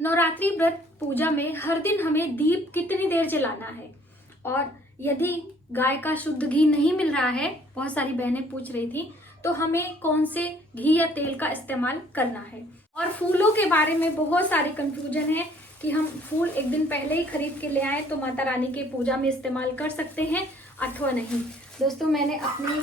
नवरात्रि व्रत पूजा में हर दिन हमें दीप कितनी देर जलाना है, और यदि गाय का शुद्ध घी नहीं मिल रहा है, बहुत सारी बहनें पूछ रही थी, तो हमें कौन से घी या तेल का इस्तेमाल करना है। और फूलों के बारे में बहुत सारी कंफ्यूजन है कि हम फूल एक दिन पहले ही खरीद के ले आए तो माता रानी के पूजा में इस्तेमाल कर सकते हैं अथवा नहीं। दोस्तों, मैंने अपने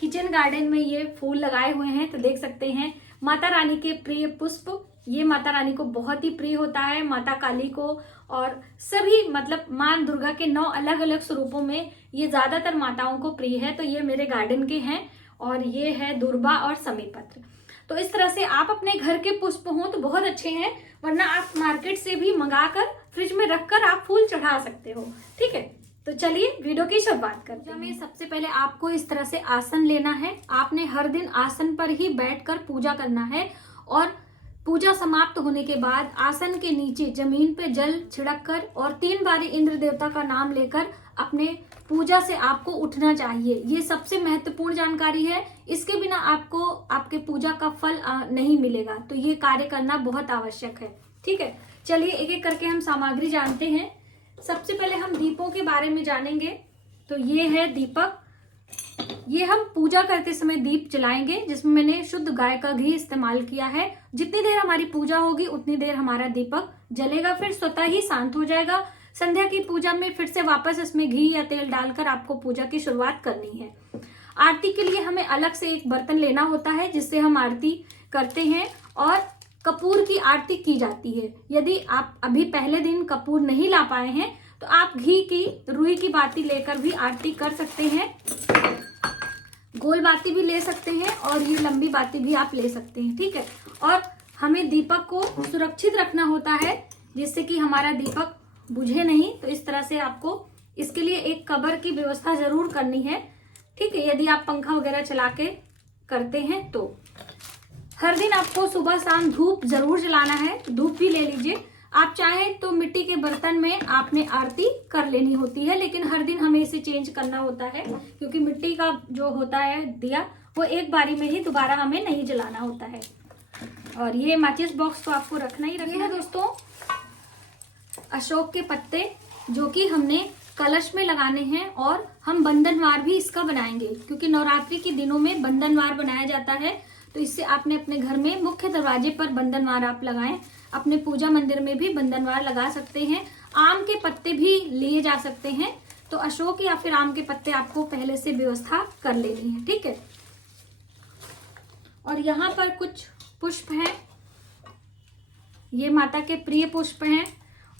किचन गार्डन में ये फूल लगाए हुए हैं, तो देख सकते हैं माता रानी के प्रिय पुष्प। ये माता रानी को बहुत ही प्रिय होता है, माता काली को, और सभी मतलब मां दुर्गा के 9 अलग अलग स्वरूपों में ये ज्यादातर माताओं को प्रिय है। तो ये मेरे गार्डन के हैं, और ये है दुर्बा और समी पत्र। तो इस तरह से आप अपने घर के पुष्प हो तो बहुत अच्छे हैं, वरना आप मार्केट से भी मंगाकर फ्रिज में रखकर आप फूल चढ़ा सकते हो। ठीक है, तो चलिए वीडियो की शुरुआत करते हैं। सबसे पहले आपको इस तरह से आसन लेना है। आपने हर दिन आसन पर ही बैठकर पूजा करना है, और पूजा समाप्त होने के बाद आसन के नीचे जमीन पे जल छिड़क कर और 3 बारी इंद्र देवता का नाम लेकर अपने पूजा से आपको उठना चाहिए। ये सबसे महत्वपूर्ण जानकारी है, इसके बिना आपको आपके पूजा का फल नहीं मिलेगा, तो ये कार्य करना बहुत आवश्यक है। ठीक है, चलिए एक एक करके हम सामग्री जानते हैं। सबसे पहले हम दीपों के बारे में जानेंगे। तो ये है दीपक, ये हम पूजा करते समय दीप जलाएंगे, जिसमें मैंने शुद्ध गाय का घी इस्तेमाल किया है। जितनी देर हमारी पूजा होगी उतनी देर हमारा दीपक जलेगा, फिर स्वतः ही शांत हो जाएगा। संध्या की पूजा में फिर से वापस इसमें घी या तेल डालकर आपको पूजा की शुरुआत करनी है। आरती के लिए हमें अलग से एक बर्तन लेना होता है, जिससे हम आरती करते हैं, और कपूर की आरती की जाती है। यदि आप अभी पहले दिन कपूर नहीं ला पाए हैं तो आप घी की रुई की बाती लेकर भी आरती कर सकते हैं। गोल बाती भी ले सकते हैं, और ये लंबी बाती भी आप ले सकते हैं। ठीक है, और हमें दीपक को सुरक्षित रखना होता है, जिससे कि हमारा दीपक बुझे नहीं। तो इस तरह से आपको इसके लिए एक कवर की व्यवस्था जरूर करनी है। ठीक है, यदि आप पंखा वगैरह चला के करते हैं तो। हर दिन आपको सुबह शाम धूप जरूर जलाना है, तो धूप भी ले लीजिए। आप चाहें तो मिट्टी के बर्तन में आपने आरती कर लेनी होती है, लेकिन हर दिन हमें इसे चेंज करना होता है, क्योंकि मिट्टी का जो होता है दिया वो एक बारी में ही दोबारा हमें नहीं जलाना होता है। और ये माचिस बॉक्स तो आपको रखना ही रखना है। दोस्तों, अशोक के पत्ते जो कि हमने कलश में लगाने हैं, और हम बंधनवार भी इसका बनाएंगे, क्योंकि नवरात्रि के दिनों में बंधनवार बनाया जाता है। तो इससे आपने अपने घर में मुख्य दरवाजे पर बंधनवार आप लगाएं, अपने पूजा मंदिर में भी बंधनवार लगा सकते हैं। आम के पत्ते भी लिए जा सकते हैं, तो अशोक या फिर आम के पत्ते आपको पहले से व्यवस्था कर लेनी है। ठीक है, और यहाँ पर कुछ पुष्प हैं, ये माता के प्रिय पुष्प हैं,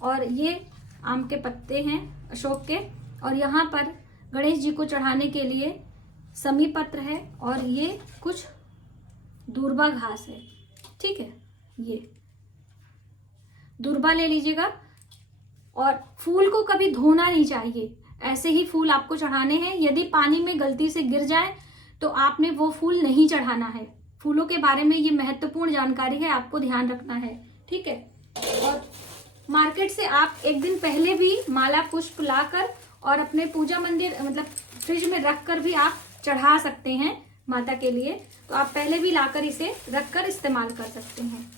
और ये आम के पत्ते हैं अशोक के, और यहाँ पर गणेश जी को चढ़ाने के लिए समी पत्र है, और ये कुछ दूर्बा घास है। ठीक है, ये दूर्बा ले लीजिएगा। और फूल को कभी धोना नहीं चाहिए, ऐसे ही फूल आपको चढ़ाने हैं। यदि पानी में गलती से गिर जाए तो आपने वो फूल नहीं चढ़ाना है। फूलों के बारे में ये महत्वपूर्ण जानकारी है, आपको ध्यान रखना है। ठीक है, और मार्केट से आप एक दिन पहले भी माला पुष्प लाकर और अपने पूजा मंदिर मतलब फ्रिज में रखकर भी आप चढ़ा सकते हैं माता के लिए। तो आप पहले भी लाकर इसे रखकर इस्तेमाल कर सकते हैं।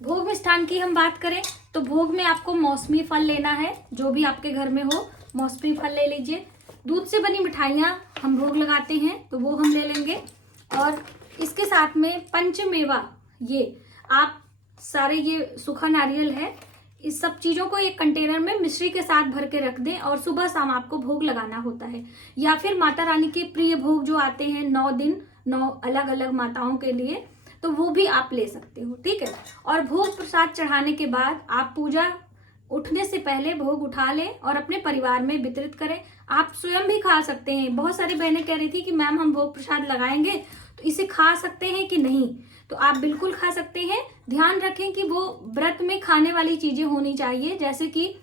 भोग मिष्ठान की हम बात करें तो भोग में आपको मौसमी फल लेना है, जो भी आपके घर में हो मौसमी फल ले लीजिए। दूध से बनी मिठाइयाँ हम भोग लगाते हैं, तो वो हम ले लेंगे। और इसके साथ में पंचमेवा, ये आप सारे ये सूखा नारियल है, इस सब चीजों को एक कंटेनर में मिश्री के साथ भर के रख दें, और सुबह शाम आपको भोग लगाना होता है। या फिर माता रानी के प्रिय भोग जो आते हैं 9 दिन 9 अलग अलग माताओं के लिए, तो वो भी आप ले सकते हो। ठीक है, और भोग प्रसाद चढ़ाने के बाद आप पूजा उठने से पहले भोग उठा लें और अपने परिवार में वितरित करें। आप स्वयं भी खा सकते हैं। बहुत सारी बहनें कह रही थी कि मैम हम भोग प्रसाद लगाएंगे तो इसे खा सकते हैं कि नहीं, तो आप बिल्कुल खा सकते हैं। ध्यान रखें कि वो व्रत में खाने वाली चीजें होनी चाहिए, जैसे कि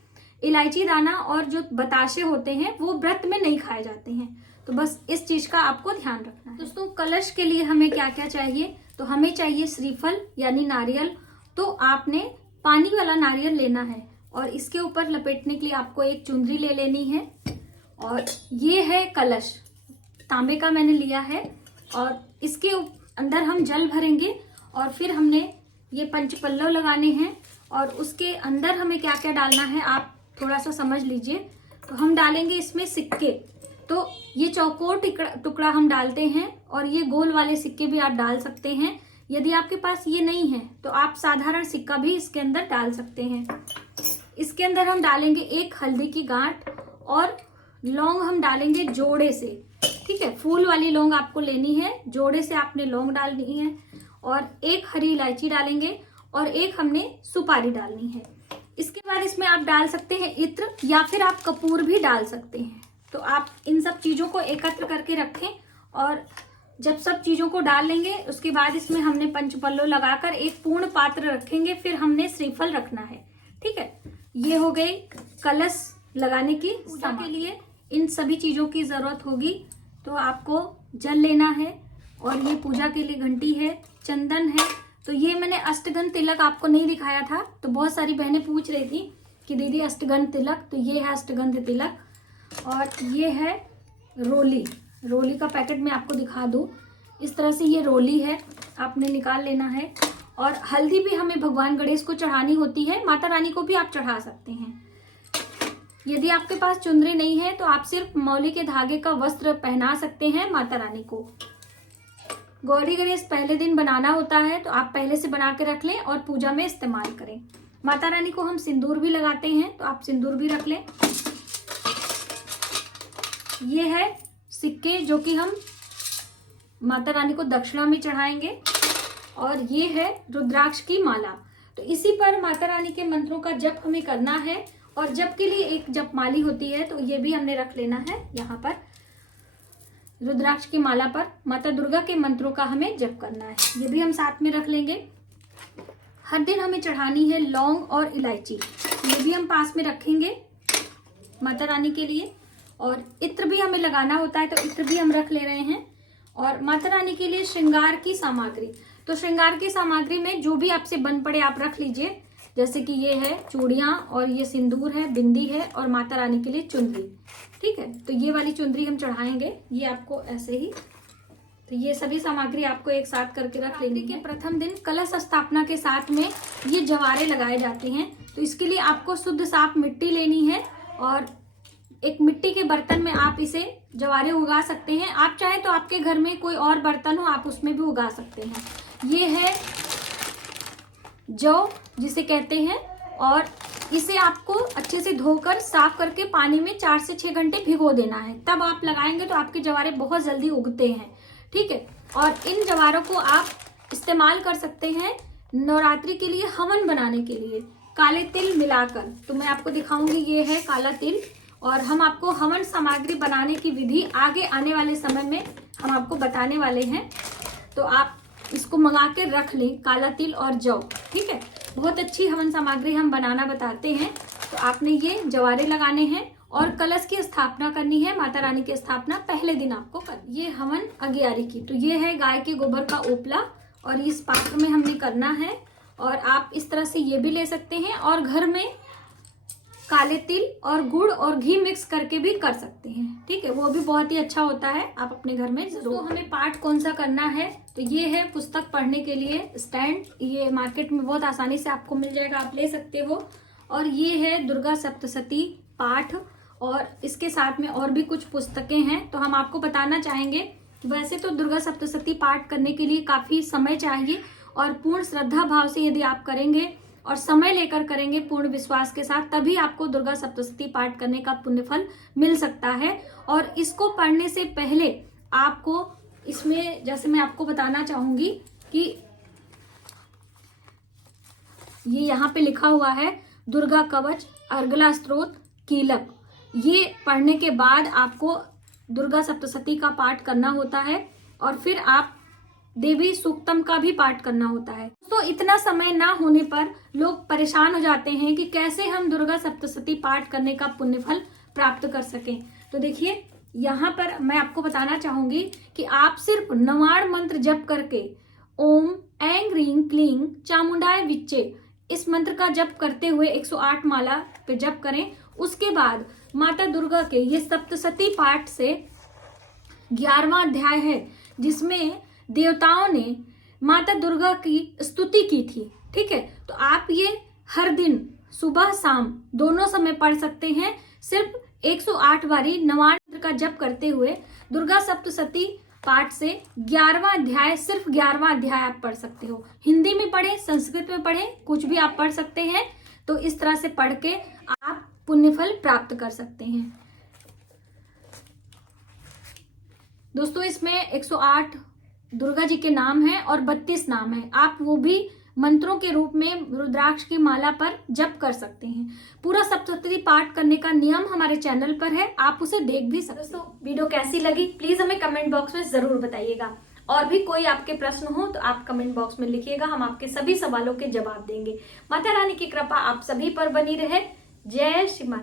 इलायची दाना और जो बताशे होते हैं वो व्रत में नहीं खाए जाते हैं। तो बस इस चीज का आपको ध्यान रखना है। दोस्तों, कलश के लिए हमें क्या क्या चाहिए, तो हमें चाहिए श्रीफल यानी नारियल। तो आपने पानी वाला नारियल लेना है, और इसके ऊपर लपेटने के लिए आपको एक चुनरी ले लेनी है। और ये है कलश, तांबे का मैंने लिया है, और इसके अंदर हम जल भरेंगे और फिर हमने ये पंचपल्लव लगाने हैं और उसके अंदर हमें क्या क्या डालना है आप थोड़ा सा समझ लीजिए। तो हम डालेंगे इसमें सिक्के। तो ये चौकोर टुकड़ा हम डालते हैं और ये गोल वाले सिक्के भी आप डाल सकते हैं। यदि आपके पास ये नहीं है तो आप साधारण सिक्का भी इसके अंदर डाल सकते हैं। इसके अंदर हम डालेंगे एक हल्दी की गांठ और लौंग हम डालेंगे जोड़े से, ठीक है। फूल वाली लौंग आपको लेनी है, जोड़े से आपने लौंग डालनी है। और एक हरी इलायची डालेंगे और एक हमने सुपारी डालनी है। इसके बाद इसमें आप डाल सकते हैं इत्र या फिर आप कपूर भी डाल सकते हैं। तो आप इन सब चीजों को एकत्र करके रखें और जब सब चीजों को डाल लेंगे उसके बाद इसमें हमने पंचपल्लव लगाकर एक पूर्ण पात्र रखेंगे। फिर हमने श्रीफल रखना है, ठीक है। ये हो गई कलश लगाने की। पूजा के लिए इन सभी चीजों की जरूरत होगी। तो आपको जल लेना है और ये पूजा के लिए घंटी है, चंदन है। तो ये मैंने अष्टगंध तिलक आपको नहीं दिखाया था, तो बहुत सारी बहनें पूछ रही थी कि दीदी अष्टगंध तिलक, तो ये है अष्टगंध तिलक। और ये है रोली, रोली का पैकेट मैं आपको दिखा दूं। इस तरह से ये रोली है, आपने निकाल लेना है। और हल्दी भी हमें भगवान गणेश को चढ़ानी होती है, माता रानी को भी आप चढ़ा सकते हैं। यदि आपके पास चुंदरी नहीं है तो आप सिर्फ मौली के धागे का वस्त्र पहना सकते हैं माता रानी को। गौरी गणेश पहले दिन बनाना होता है, तो आप पहले से बना के रख लें और पूजा में इस्तेमाल करें। माता रानी को हम सिंदूर भी लगाते हैं, तो आप सिंदूर भी रख लें। ये है सिक्के जो कि हम माता रानी को दक्षिणा में चढ़ाएंगे। और ये है रुद्राक्ष की माला। तो इसी पर माता रानी के मंत्रों का जप हमें करना है। और जप के लिए एक जपमाली होती है, तो ये भी हमने रख लेना है। यहाँ पर रुद्राक्ष की माला पर माता दुर्गा के मंत्रों का हमें जप करना है, ये भी हम साथ में रख लेंगे। हर दिन हमें चढ़ानी है लौंग और इलायची, ये भी हम पास में रखेंगे माता रानी के लिए। और इत्र भी हमें लगाना होता है, तो इत्र भी हम रख ले रहे हैं। और माता रानी के लिए श्रृंगार की सामग्री, तो श्रृंगार की सामग्री में जो भी आपसे बन पड़े आप रख लीजिए। जैसे कि ये है चूड़ियां और ये सिंदूर है, बिंदी है और माता रानी के लिए चुंदरी, ठीक है। तो ये वाली चुंदरी हम चढ़ाएंगे, ये आपको ऐसे ही। तो ये सभी सामग्री आपको एक साथ करके रख लेंगे। कि प्रथम दिन कलश स्थापना के साथ में ये जवारे लगाए जाते हैं। तो इसके लिए आपको शुद्ध साफ मिट्टी लेनी है और एक मिट्टी के बर्तन में आप इसे जवारे उगा सकते हैं। आप चाहे तो आपके घर में कोई और बर्तन हो आप उसमें भी उगा सकते हैं। ये है जौ जिसे कहते हैं, और इसे आपको अच्छे से धोकर साफ करके पानी में 4 से 6 घंटे भिगो देना है। तब आप लगाएंगे तो आपके जवारे बहुत जल्दी उगते हैं, ठीक है। और इन जवारों को आप इस्तेमाल कर सकते हैं नवरात्रि के लिए हवन बनाने के लिए काले तिल मिलाकर। तो मैं आपको दिखाऊंगी, ये है काला तिल। और हम आपको हवन सामग्री बनाने की विधि आगे आने वाले समय में हम आपको बताने वाले हैं। तो आप इसको मंगा के रख लें, काला तिल और जौ, ठीक है। बहुत अच्छी हवन सामग्री हम बनाना बताते हैं। तो आपने ये जवारे लगाने हैं और कलश की स्थापना करनी है। माता रानी की स्थापना पहले दिन आपको करनी। ये हवन अगियारी की, तो ये है गाय के गोबर का ओपला और इस पात्र में हमने करना है। और आप इस तरह से ये भी ले सकते हैं और घर में काले तिल और गुड़ और घी मिक्स करके भी कर सकते हैं, ठीक है। वो भी बहुत ही अच्छा होता है, आप अपने घर में जरूर। तो हमें पाठ कौन सा करना है, तो ये है पुस्तक पढ़ने के लिए स्टैंड। ये मार्केट में बहुत आसानी से आपको मिल जाएगा, आप ले सकते हो। और ये है दुर्गा सप्तशती पाठ और इसके साथ में और भी कुछ पुस्तकें हैं। तो हम आपको बताना चाहेंगे, वैसे तो दुर्गा सप्तशती पाठ करने के लिए काफी समय चाहिए और पूर्ण श्रद्धा भाव से यदि आप करेंगे और समय लेकर करेंगे पूर्ण विश्वास के साथ, तभी आपको दुर्गा सप्तशती पाठ करने का पुण्य फल मिल सकता है। और इसको पढ़ने से पहले आपको इसमें, जैसे मैं आपको बताना चाहूंगी कि ये यहाँ पे लिखा हुआ है दुर्गा कवच, अर्गला स्तोत्र, कीलक। ये पढ़ने के बाद आपको दुर्गा सप्तशती का पाठ करना होता है और फिर आप देवी सूक्तम का भी पाठ करना होता है। तो इतना समय ना होने पर लोग परेशान हो जाते हैं कि कैसे हम दुर्गा सप्तशती पाठ करने का पुण्य फल प्राप्त कर सकें। तो देखिए यहाँ पर मैं आपको बताना चाहूंगी कि आप सिर्फ नवाण मंत्र जप करके ओम ऐं ह्रीं क्लीं चामुंडाय विच्चे इस मंत्र का जप करते हुए 108 माला पे जप करें। उसके बाद माता दुर्गा के ये सप्तशती पाठ से 11वां अध्याय है जिसमें देवताओं ने माता दुर्गा की स्तुति की थी। ठीक है, तो आप ये हर दिन सुबह शाम दोनों समय पढ़ सकते हैं। सिर्फ 108 बारी नवान का जप करते हुए दुर्गा सप्तशती पाठ से 11वां अध्याय, सिर्फ 11वां अध्याय आप पढ़ सकते हो। हिंदी में पढ़ें, संस्कृत में पढ़ें, कुछ भी आप पढ़ सकते हैं। तो इस तरह से पढ़ के आप पुण्यफल प्राप्त कर सकते हैं। दोस्तों इसमें 108 दुर्गा जी के नाम हैं और 32 नाम हैं। आप वो भी मंत्रों के रूप में रुद्राक्ष की माला पर जप कर सकते हैं। पूरा सप्तशती पाठ करने का नियम हमारे चैनल पर है, आप उसे देख भी सकते हैं। दोस्तों वीडियो कैसी लगी प्लीज हमें कमेंट बॉक्स में जरूर बताइएगा। और भी कोई आपके प्रश्न हो तो आप कमेंट बॉक्स में लिखिएगा, हम आपके सभी सवालों के जवाब देंगे। माता रानी की कृपा आप सभी पर बनी रहे। जय श्री माता।